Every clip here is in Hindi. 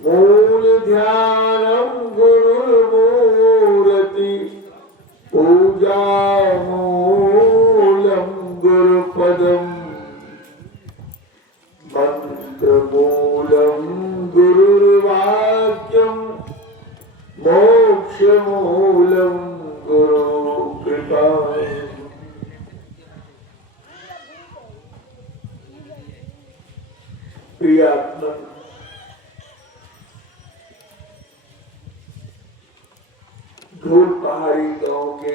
मूल ध्यानम गुरुर्मूर्ति पूजा मूलम गुरुपदम मंत्र मूलम गुरुर्वाक्यम मोक्ष मूलम गुरु कृपा। प्रियात्मन, धूल पहाड़ी गांव के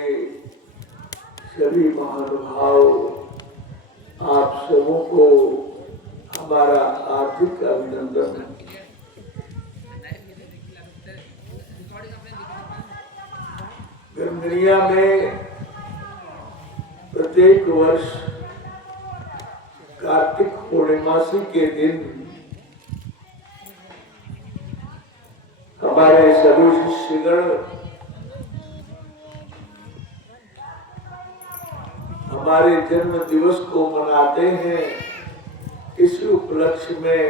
सभी महानुभाव, आप सबों को हमारा हार्दिक अभिनंदन। दुनिया में प्रत्येक वर्ष कार्तिक पूर्णिमासी के दिन हमारे सभी शिष्यगण हमारे जन्म दिवस को मनाते हैं। इसी उपलक्ष्य में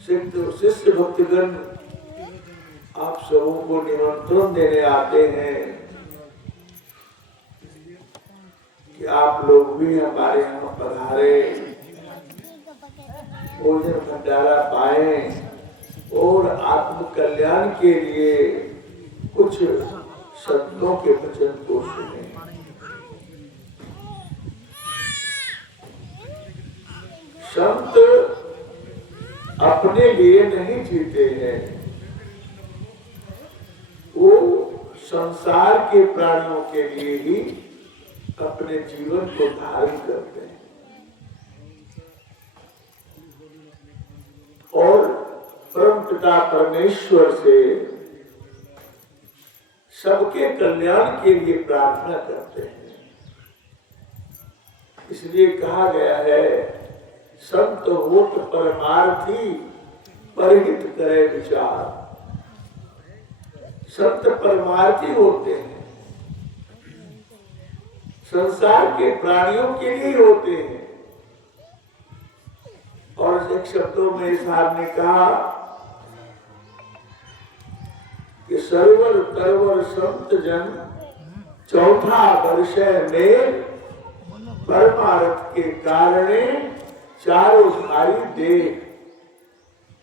शिष्य भक्तगण आप सबों को निमंत्रण देने आते हैं कि आप लोग भी हमारे यहाँ पधारे, भोजन भंडारा पाएं और आत्म कल्याण के लिए कुछ संतों के वचन को सुने। संत अपने लिए नहीं जीते हैं, वो संसार के प्राणियों के लिए ही अपने जीवन को धारण करते हैं और परम पिता परमेश्वर से सबके कल्याण के लिए प्रार्थना करते हैं। इसलिए कहा गया है, संत होत परमार्थी परहित करे विचार। संत परमार्थी होते हैं, संसार के प्राणियों के लिए होते हैं। और एक शब्दों में साहब ने कहा कि सर्वर तरवर संत जन चौथा वर्ष में परमार्थ के कारणे चारों धारी देख।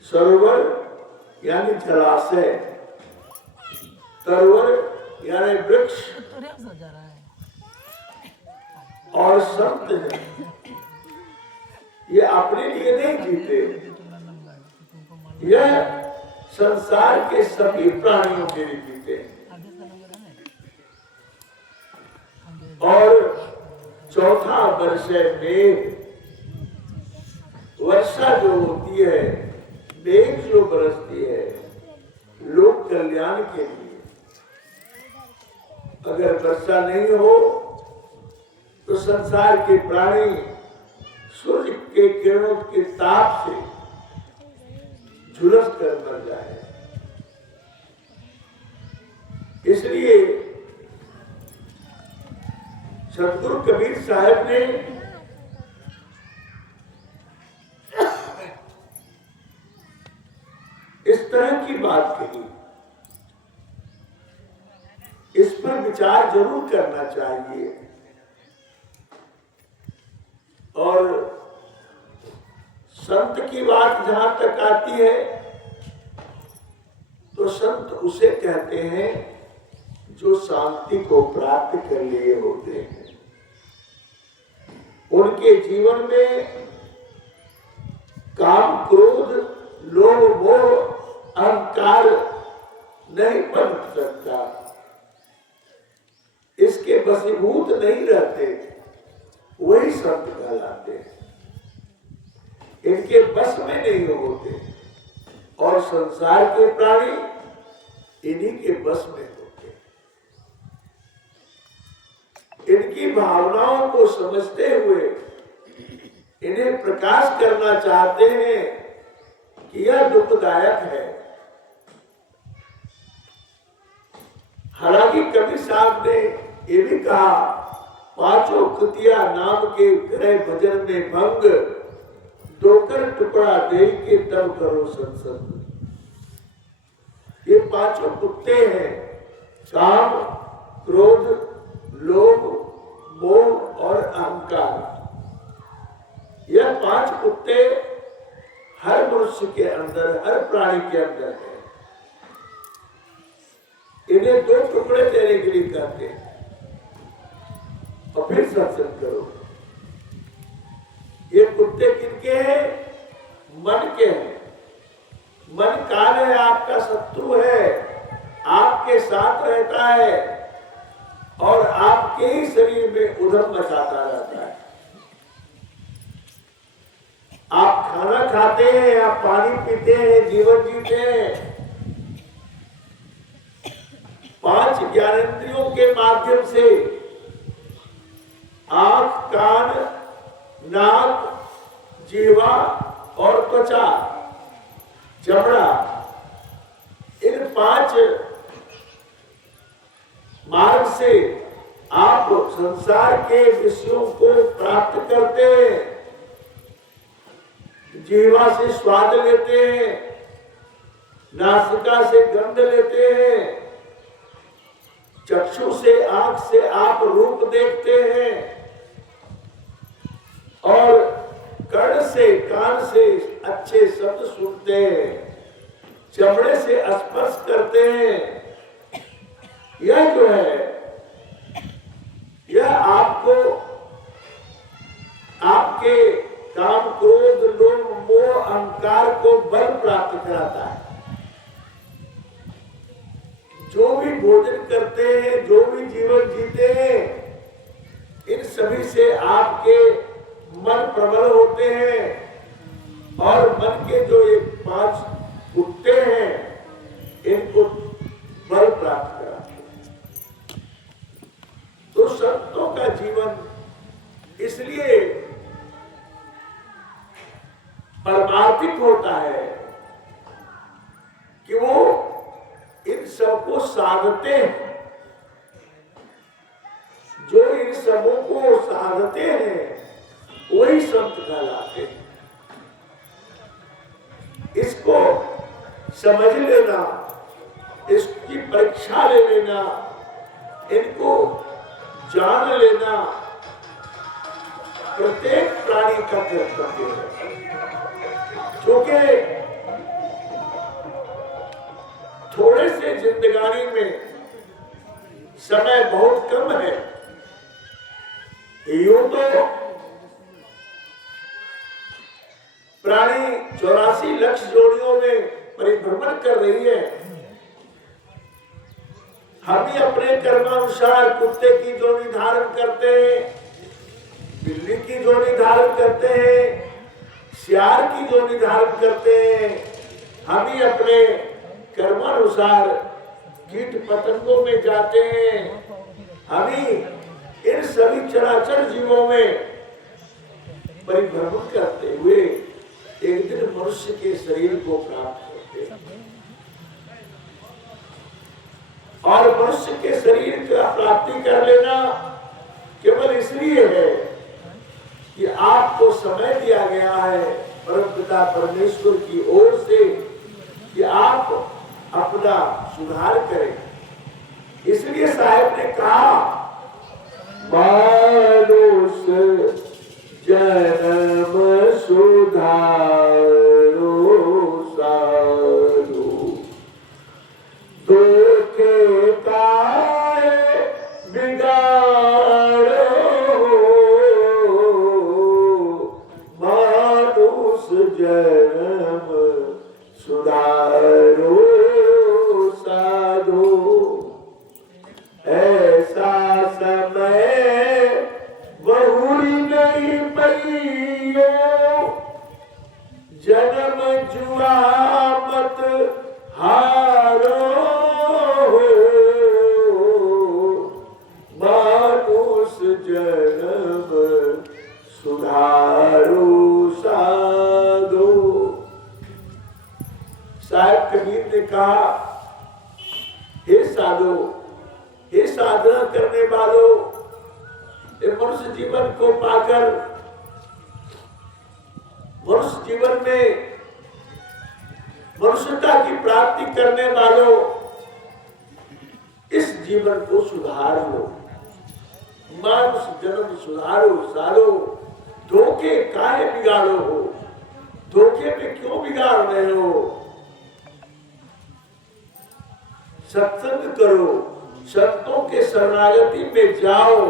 सरोवर यानी जलाशय, तरवर यानी वृक्ष और संत जन ये अपने लिए नहीं जीते, यह संसार के सभी प्राणियों के लिए जीते हैं। और चौथा वर्ष में वर्षा जो होती है, मेघ जो बरसती है, लोक कल्याण के लिए। अगर वर्षा नहीं हो तो संसार के प्राणी सूर्य के किरणों के ताप से झुलस कर मर जाए। इसलिए सतगुरु कबीर साहब ने इस तरह की बात कही। इस पर विचार जरूर करना चाहिए। और संत की बात जहां तक आती है तो संत उसे कहते हैं जो शांति को प्राप्त कर लिए होते हैं। उनके जीवन में काम, क्रोध, लोभ, मोह, अहंकार नहीं पनप सकता। इसके वशीभूत नहीं रहते, वही संत कहलाते हैं। इनके बस में नहीं होते और संसार के प्राणी इन्हीं के बस में होते। इनकी भावनाओं को समझते हुए इन्हें प्रकाश करना चाहते हैं कि यह दुखदायक है। हालांकि कबीर साहब ने ये भी कहा, पांचों कृतिया नाम के ग्रह भजन में भंग, दोकर टुकड़ा दे के तब करो सत्संग। ये पांचों कुत्ते हैं, काम, क्रोध, लोभ, मोह और अहंकार। यह पांच कुत्ते हर मनुष्य के अंदर, हर प्राणी के अंदर है। इन्हें दो टुकड़े देने के लिए कहते हैं और फिर सत्संग करो। ये कुत्ते किनके हैं? मन के हैं। मन काल है, आपका शत्रु है, आपके साथ रहता है और आपके ही शरीर में उधम मचाता रहता है। आप खाना खाते हैं, आप पानी पीते हैं, जीवन जीते हैं, पांच ज्ञानेंद्रियों के माध्यम से आंख, कान, नाक, जीवा और त्वचा, चमड़ा, इन पांच मार्ग से आप संसार के विषयों को प्राप्त करते हैं। जीवा से स्वाद लेते हैं, नासिका से गंध लेते हैं, चक्षु से, आंख से आप रूप देखते हैं और कर्ण से, कान से अच्छे शब्द सुनते हैं, चमड़े से स्पर्श करते हैं। यह जो है, यह आपको आपके काम, क्रोध, लोभ, मोह, अहंकार को बल प्राप्त कराता है। जो भी भोजन करते हैं, जो भी जीवन जीते हैं, इन सभी से आपके मन प्रबल होते हैं और मन के जो ये पांच कुत्ते हैं, इनको बल प्राप्त कराते हैं। तो संतों का जीवन इसलिए परमार्थिक होता है कि वो इन सबको साधते हैं। जो इन सबों को साधते हैं वही संत कहलाते हैं। इसको समझ लेना, इसकी परीक्षा ले लेना, इनको जान लेना प्रत्येक प्राणी का कर्तव्य है। क्योंकि थोड़े से जिंदगानी में समय बहुत कम है। यूं तो प्राणी 84 लाख जोड़ियों में परिभ्रमण कर रही है। हम ही अपने कर्मानुसार कुत्ते की जोड़ी धारण करते हैं, बिल्ली की जोड़ी धारण करते हैं, सियार की जोड़ी धारण करते हैं। हम ही अपने कर्मानुसार कीट पतंगों में जाते हैं। हम ही इन सभी चराचर जीवों में परिभ्रमण करते हुए एक दिन मनुष्य के शरीर को प्राप्त करते हैं। और मनुष्य के शरीर का प्राप्ति कर लेना केवल इसलिए है कि आपको समय दिया गया है परमपिता परमेश्वर की ओर से कि आप अपना सुधार करें। इसलिए साहब ने कहा, मानुष जन्म सुधारो सारो, धोखे काहे बिगाड़ो, मानुष जन्म सुधारो साधो। ऐसा समय बहुरी नहीं पैयो, जन्म जुआ मत हारो, मानुष जन्म सुधारो साधो। साहब कबीर ने कहा, हे साधो, हे साधना करने वालों, मनुष्य जीवन को पाकर मनुष्य जीवन में मनुष्यता की प्राप्ति करने वालों, इस जीवन को सुधार लो, मनुष्य जन्म सुधारो सालो, धोखे काहे बिगाड़ो हो, धोखे में क्यों बिगाड़ रहे हो। सत्संग करो, संतों के शरणागति में जाओ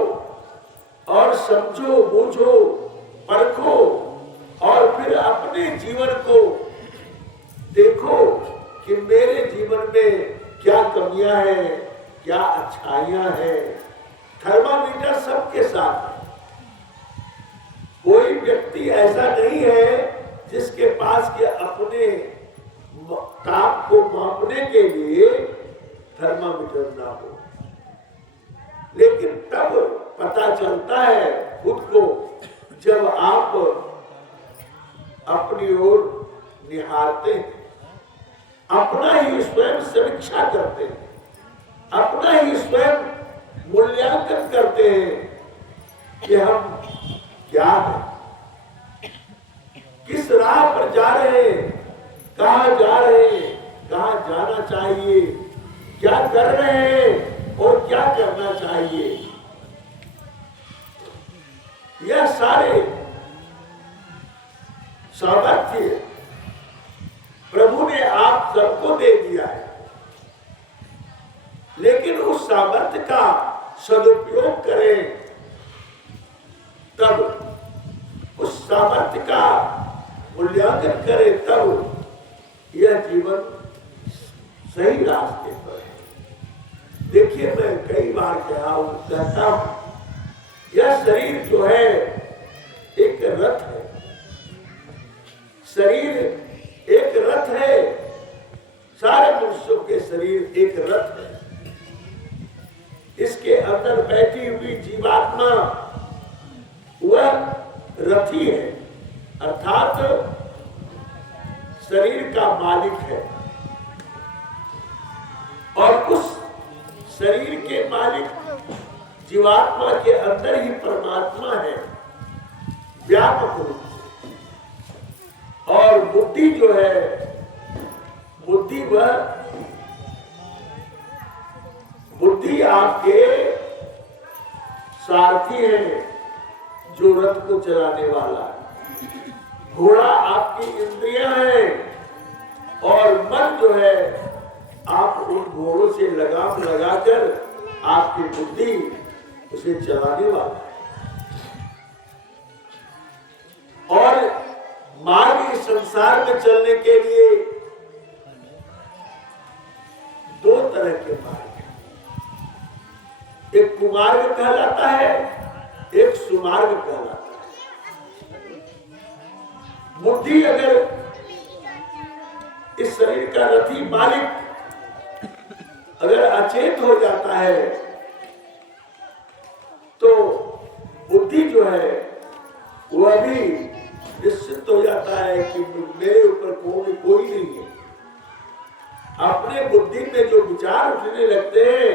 और समझो, बूझो, परखो और फिर अपने जीवन को देखो कि मेरे जीवन में क्या कमियां हैं, क्या अच्छाइयां हैं। थर्मामीटर सबके साथ है, कोई व्यक्ति ऐसा नहीं है जिसके पास के अपने ताप को मापने के लिए थर्मामीटर ना हो। लेकिन तब पता चलता है खुद को जब आप अपनी ओर निहारते हैं, अपना ही स्वयं समीक्षा करते हैं, अपना ही स्वयं मूल्यांकन करते हैं कि हम क्या है, किस राह पर जा रहे हैं, कहां जा रहे हैं, कहां जाना चाहिए, क्या कर रहे हैं और क्या करना चाहिए। यह सारे सामर्थ्य प्रभु ने आप सबको दे दिया है, लेकिन उस सामर्थ्य का सदुपयोग करें, तब उस सामर्थ्य का मूल्यांकन करें, तब यह जीवन सही रास्ते पर है। देखिए, मैं कई बार कहता हूं, यह शरीर जो है एक रथ है, शरीर एक रथ है, सारे मनुष्यों के शरीर एक रथ है। इसके अंदर बैठी हुई जीवात्मा वह रथी है, अर्थात शरीर का मालिक है, और उस शरीर के मालिक जीवात्मा के अंदर ही परमात्मा है, व्यापक रूप से। और बुद्धि जो है, बुद्धि आपके सारथी है जो रथ को चलाने वाला है। घोड़ा आपकी इंद्रियां हैं और मन जो है, आप उन घोड़ों से लगाम लगाकर आपकी बुद्धि उसे चलाने वाला है। और मार्ग इस संसार में चलने के लिए दो तरह के मार्ग हैं, एक कुमार्ग कहलाता है, एक सुमार्ग कहलाता है। बुद्धि अगर इस शरीर का रथी मालिक अगर अचेत हो जाता है तो बुद्धि जो है वह भी निश्चित हो जाता है कि मेरे ऊपर कोई नहीं है। अपने बुद्धि में जो विचार उठने लगते हैं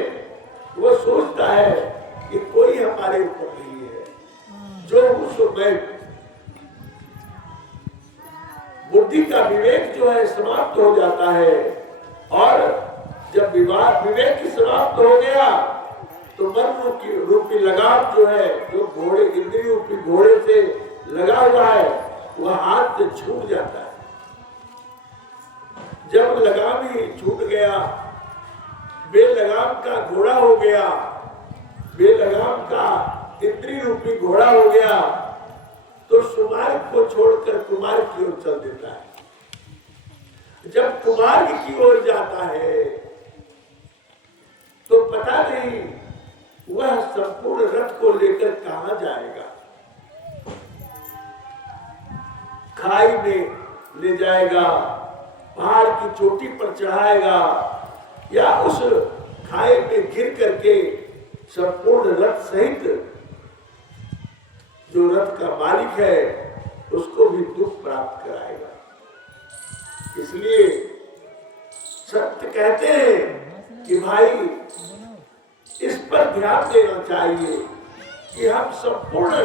वो सोचता है कि कोई हमारे ऊपर नहीं है, जो हूं सो मैं। बुद्धि का विवेक जो है समाप्त हो जाता है, और जब विवेक की समाप्त हो गया तो मन रूपी लगाम जो है, जो घोड़े इंद्रिय रूपी घोड़े से लगा हुआ है, वह हाथ से छूट जाता है। जब लगाम ही छूट गया, बेलगाम का घोड़ा हो गया, बेलगाम का इंद्रिय रूपी घोड़ा हो गया, तो सुमार्ग को छोड़कर कुमार्ग की ओर चल देता है। जब कुमार्ग की ओर जाता है तो पता नहीं वह संपूर्ण रथ को लेकर कहां जाएगा। खाई में ले जाएगा, पहाड़ की चोटी पर चढ़ाएगा, या उस खाई में गिर करके संपूर्ण रथ सहित जो रथ का मालिक है उसको भी दुख प्राप्त कराएगा। इसलिए सत्य कहते हैं कि भाई इस पर ध्यान देना चाहिए कि हम संपूर्ण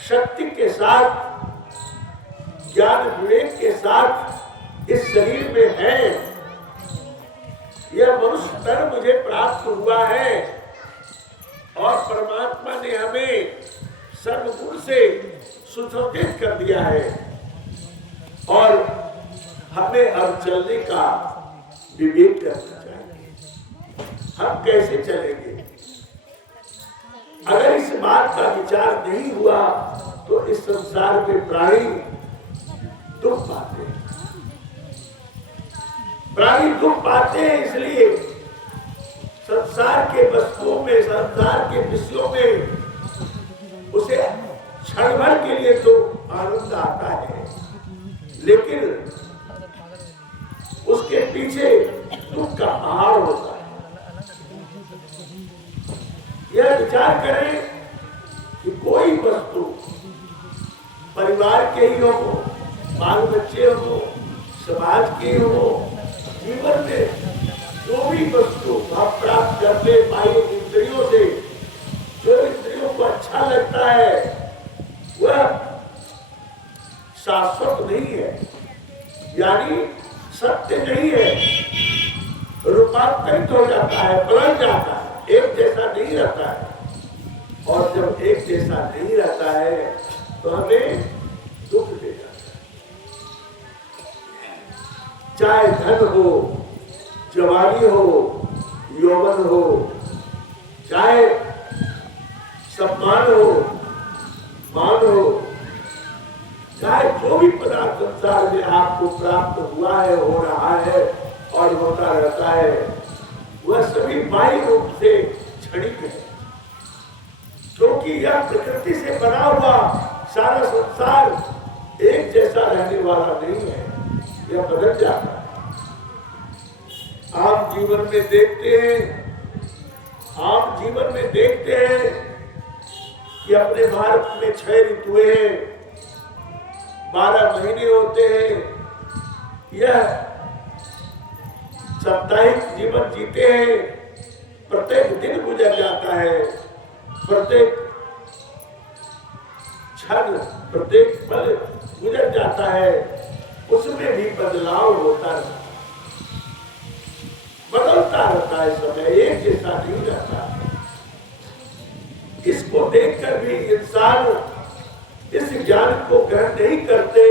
शक्ति के साथ ज्ञान विवेक के साथ इस शरीर में है। यह मनुष्य तन मुझे प्राप्त हुआ है और परमात्मा ने हमें सर्वगुण से सुसज्जित कर दिया है और हमें अब चलने का विवेक करना चाहिए। हम कैसे चलेंगे? अगर इस बात का विचार नहीं हुआ तो इस संसार में प्राणी दुख पाते हैं। प्राणी दुख पाते हैं इसलिए संसार के वस्तुओं में, संसार के विषयों में उसे क्षण भर के लिए तो आनंद आता है, लेकिन उसके पीछे दुख का पहाड़ होता है। यह विचार करें कि कोई वस्तु परिवार के ही हो, बाल बच्चे हो, समाज के हो, जीवन में जो भी वस्तु आप प्राप्त करते बाह्य इंद्रियों से, जो इंद्रियों को अच्छा लगता है वह शाश्वत नहीं है, यानी सत्य नहीं है, रूपांतरित हो जाता है, बदल जाता है, एक जैसा नहीं रहता है। और जब एक जैसा नहीं रहता है तो हमें दुख दे जाता है। चाहे धन हो, जवानी हो, यौवन हो, चाहे सम्मान हो, मान हो, चाहे जो भी पदार्थ संसार में आपको प्राप्त हुआ है, हो रहा है और होता रहता है, वह सभी बाह्य रूप से क्षणिक है, क्योंकि यह प्रकृति से बना हुआ सारा संसार एक जैसा रहने वाला नहीं है, यह बदल जाता है। आप जीवन में देखते हैं कि अपने भारत में 6 ऋतुएं हैं, 12 महीने होते हैं। यह साप्ताहिक जीवन जीते हैं, प्रत्येक दिन गुजर जाता है, प्रत्येक क्षण, प्रत्येक पल गुजर जाता है, उसमें भी बदलाव होता है, बदलता रहता है, समय एक जैसा नहीं रहता। इसको देखकर भी इंसान इस ज्ञान को ग्रहण नहीं करते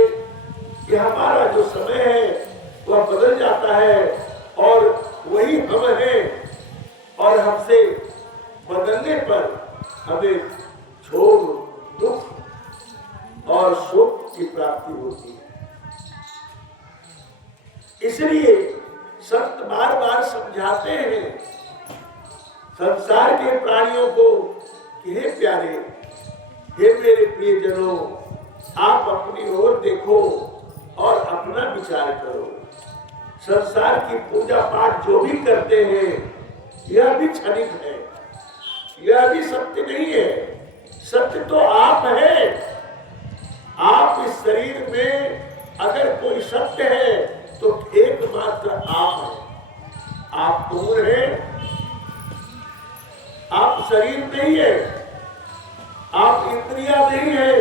कि हमारा जो समय है वह बदल जाता है और वही हम हैं, और हमसे बदलने पर हमें क्षोभ, दुख और शोक की प्राप्ति होती है। इसलिए संत बार बार समझाते हैं संसार के प्राणियों को कि हे प्यारे, हे मेरे प्रियजनों, आप अपनी ओर देखो और अपना विचार करो। संसार की पूजा पाठ जो भी करते हैं यह भी क्षणिक है, यह भी सत्य नहीं है। सत्य तो आप है। आप इस शरीर में अगर कोई सत्य है तो एकमात्र आप है। आप कौन है? आप शरीर नहीं है, आप इंद्रियां नहीं है,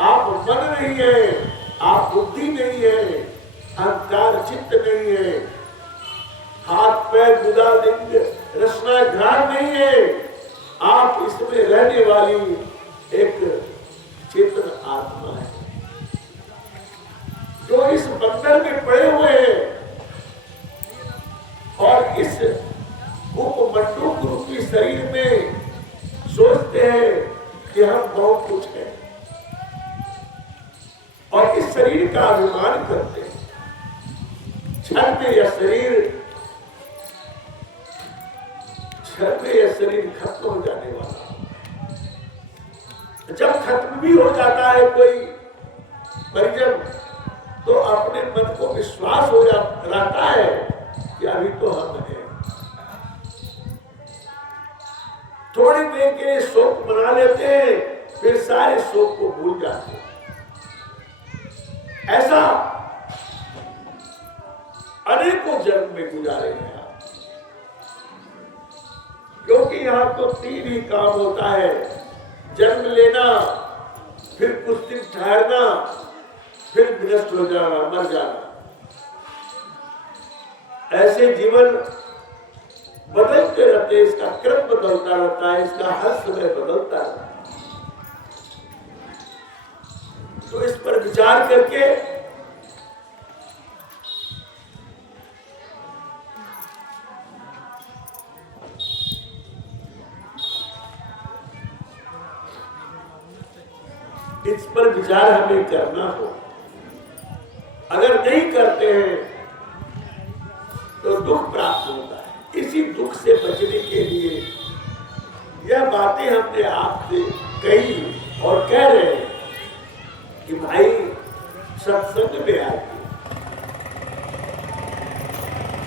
आप मन नहीं है, आप बुद्धि नहीं है, अहंकार चित्त नहीं है, हाथ पैर गुदा लिंग रचना घ्राण नहीं है। आप इसमें रहने वाली एक चेतन आत्मा है जो इस बंधन में पड़े हुए हैं और इस उपमंडूक रूपी शरीर में सोचते हैं कि हम बहुत कुछ हैं और इस शरीर का अभिमान करते हैं। क्षण में यह शरीर खत्म हो जाने वाला। जब खत्म भी हो जाता है कोई परिजन तो अपने मन को विश्वास हो रहता है कि अभी तो हम हैं। थोड़ी देर के लिए शोक मना लेते हैं, फिर सारे शोक को भूल जाते हैं। ऐसा अनेकों जन्म में गुजारे हैं आप, क्योंकि यहां तो 3 ही काम होता है, जन्म लेना, फिर कुछ दिन ठहरना फिर विनष्ट हो जाना, मर जाना। ऐसे जीवन बदलते रहते, इसका क्रम बदलता रहता है, इसका हर समय बदलता रहता है। तो इस पर विचार करके इस पर विचार हमें करना हो। अगर नहीं करते हैं तो दुख प्राप्त होता है। इसी दुख से बचने के लिए यह बातें हमने आपसे कही और कह रहे हैं कि भाई सत्संग में आइए,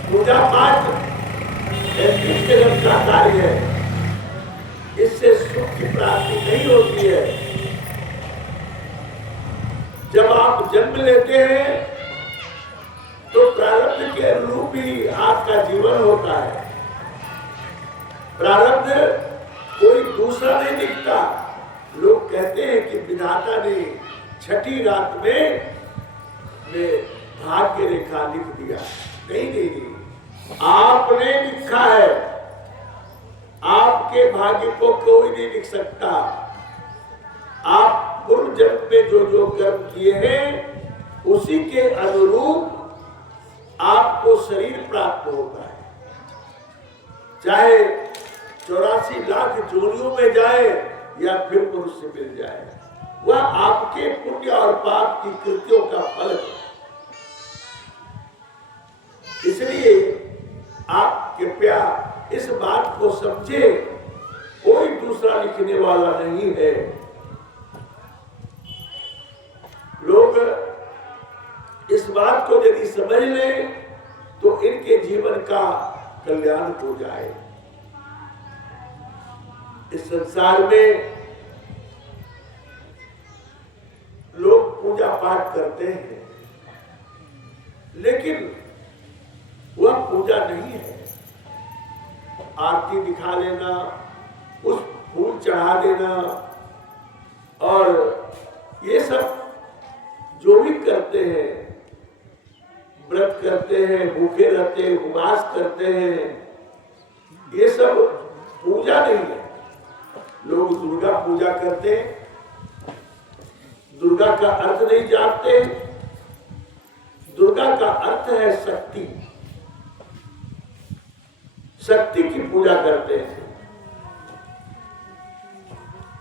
पूजा पाठ जगत का कार्य है, इससे सुख की प्राप्ति नहीं होती है। जब आप जन्म लेते हैं तो प्रारब्ध के अनुरूप ही आपका जीवन होता है। प्रारब्ध कोई दूसरा नहीं दिखता। लोग कहते हैं कि विधाता ने छठी रात में भाग्य रेखा लिख दिया। नहीं, आपने लिखा है। आपके भाग्य को कोई नहीं लिख सकता। आप पूर्व जन्म में जो कर्म किए हैं उसी के अनुरूप आपको शरीर प्राप्त होता है। चाहे 84 लाख जोनियों में जाए या फिर मनुष्य मिल जाए, वह आपके पुण्य और पाप की कृतियों का फल है। इसलिए आप कृपया इस बात को समझे, कोई दूसरा लिखने वाला नहीं है। लोग इस बात को यदि समझ लें तो इनके जीवन का कल्याण हो जाए। इस संसार में लोग पूजा पाठ करते हैं, लेकिन वह पूजा नहीं है। आरती दिखा लेना, उस फूल चढ़ा देना और ये सब जो भी करते हैं, व्रत करते हैं, भूखे रहते हैं, उपवास करते हैं, ये सब पूजा नहीं है। लोग दुर्गा पूजा करते हैं, दुर्गा का अर्थ नहीं जानते। दुर्गा का अर्थ है शक्ति। शक्ति की पूजा करते हैं।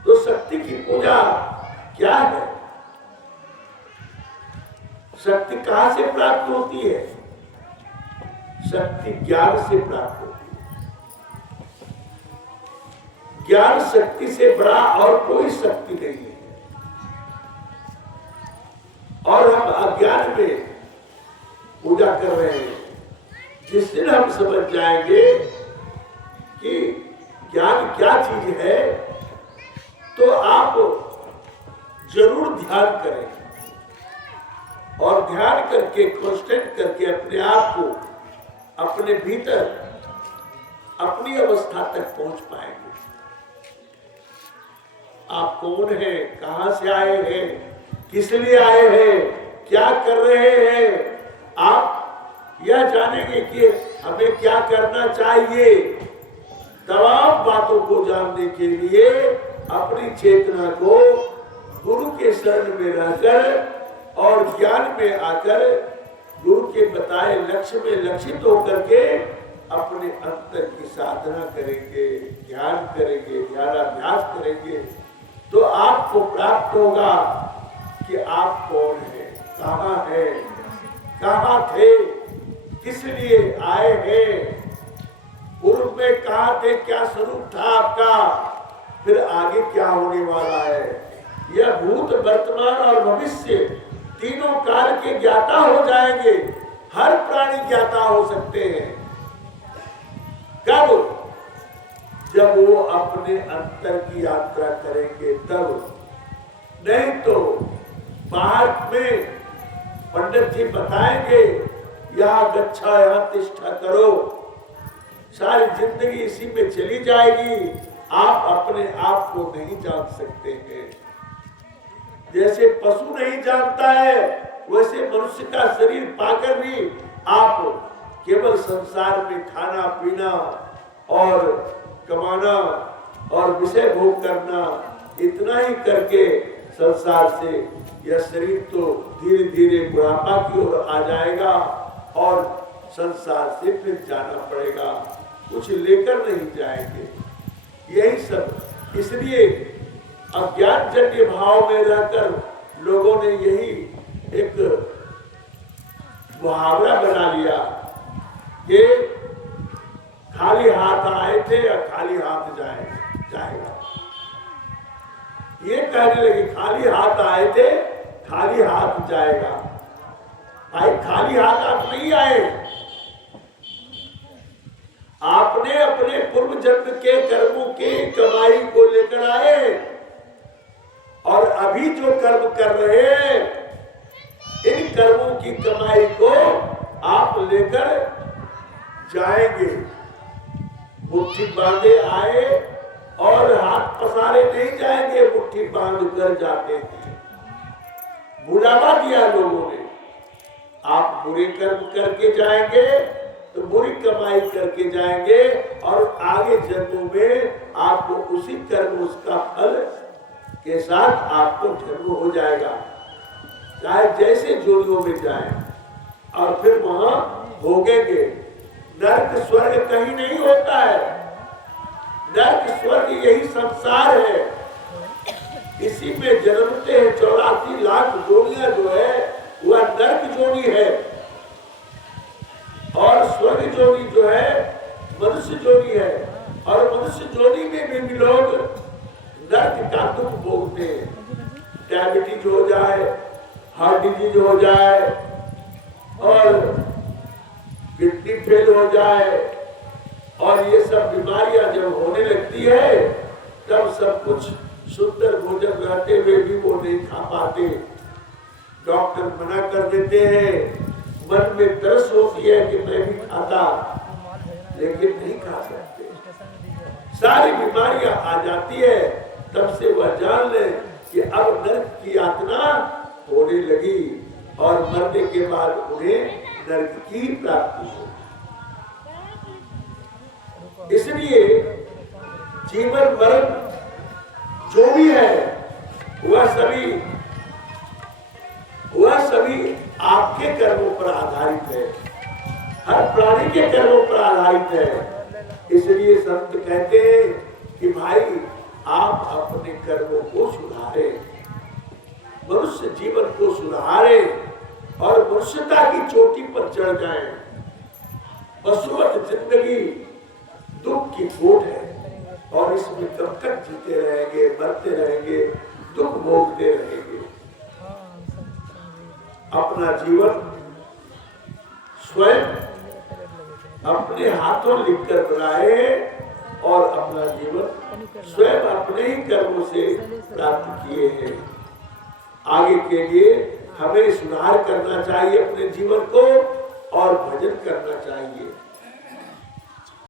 तो शक्ति की पूजा क्या है? शक्ति कहां से प्राप्त होती है? शक्ति ज्ञान से प्राप्त होती है। ज्ञान शक्ति से बड़ा और कोई शक्ति नहीं है। और हम अज्ञान में पूजा कर रहे हैं। जिस दिन हम समझ जाएंगे कि ज्ञान क्या चीज है, तो आप जरूर ध्यान करें और ध्यान करके कांस्टेंट करके अपने आप को अपने भीतर अपनी अवस्था तक पहुंच पाएंगे। आप कौन हैं, कहां से आए हैं, किस लिए आए हैं, क्या कर रहे हैं, आप यह जानेंगे कि हमें क्या करना चाहिए। तमाम बातों को जानने के लिए अपनी चेतना को गुरु के शरण में रहकर और ज्ञान में आकर गुरु के बताए लक्ष्य में लक्षित होकर के अपने अंतर की साधना करेंगे, ध्यान करेंगे, ध्यानाभ्यास करेंगे, तो आपको प्राप्त होगा कि आप कौन हैं, कहाँ हैं, कहाँ थे, किस लिए आए हैं, पूर्व में कहाँ थे, क्या स्वरूप था आपका, फिर आगे क्या होने वाला है। यह भूत, वर्तमान और भविष्य तीनों काल के ज्ञाता हो जाएंगे। हर प्राणी ज्ञाता हो सकते हैं। कब? जब वो अपने अंतर की यात्रा करेंगे तब। नहीं तो बाहर में पंडित जी बताएंगे यहाँ गच्छा, यहाँ तिष्ठा करो, सारी जिंदगी इसी में चली जाएगी। आप अपने आप को नहीं जान सकते हैं। जैसे पशु नहीं जानता है वैसे मनुष्य का शरीर पाकर भी आप केवल संसार में खाना पीना और कमाना और विषय भोग करना, इतना ही करके संसार से यह शरीर तो धीरे धीरे बुढ़ापा की ओर आ जाएगा और संसार से फिर जाना पड़ेगा, कुछ लेकर नहीं जाएंगे। यही सब, इसलिए अज्ञान जन्य भाव में रहकर लोगों ने यही एक मुहावरा बना लिया कि खाली हाथ आए थे या खाली हाथ जाएगा। ये कहने लगे खाली हाथ आए थे, खाली हाथ जाएगा। भाई खाली हाथ आप नहीं आए, आपने अपने पूर्व जन्म के कर्मों के कमाई को लेकर आए और अभी जो कर्म कर रहे हैं, इन कर्मों की कमाई को आप लेकर जाएंगे। मुट्ठी बांधे आए और हाथ पसारे नहीं जाएंगे, मुट्ठी बांध कर जाते हैं। बुलावा दिया लोगों ने, आप बुरे कर्म करके जाएंगे तो बुरी कमाई करके जाएंगे और आगे जन्मों में आपको उसी कर्म उसका फल के साथ आपको जन्म हो जाएगा, चाहे जैसे जोनियों में जाए और फिर वहां भोगेंगे। नरक स्वर्ग कहीं नहीं होता है, नरक स्वर्ग यही संसार है, इसी में जन्मते हैं। 84 लाख जोनियां जो है वह नरक जोनी है और स्वर्ग जोनी जो है मनुष्य जोनी है। और मनुष्य जोनी में भी लोग नरक का दुख भोगते हैं। डायबिटीज हो जाए, हार्ट डिजीज हो जाए और किडनी फेल हो जाए और ये सब बीमारियां जब होने लगती है तब सब कुछ सुंदर भोजन रहते हुए भी वो नहीं खा पाते। डॉक्टर मना कर देते हैं, मन में तरस होती है कि मैं भी खाता, लेकिन नहीं खा सकते। सारी बीमारियां आ जाती है, तब से वह जान ले कि अब नरक की यातना होने लगी और मरने के बाद उन्हें नरक की प्राप्ति हो। इसलिए जीवन मरण जो भी है वह सभी आपके कर्मों पर आधारित है, हर प्राणी के कर्मों पर आधारित है। इसलिए संत कहते हैं कि भाई आप अपने कर्मों को सुधारें, मनुष्य जीवन को सुधारें और मनुष्यता की चोटी पर चढ़ जाएं। बसवत जिंदगी दुख की खोट है और इसमें कब तक जीते रहेंगे, मरते रहेंगे, दुख भोगते रहेंगे। अपना जीवन स्वयं अपने हाथों लिखकर बनाए और अपना जीवन स्वयं अपने ही कर्मों से प्राप्त किए हैं। आगे के लिए हमें सुधार करना चाहिए अपने जीवन को और भजन करना चाहिए।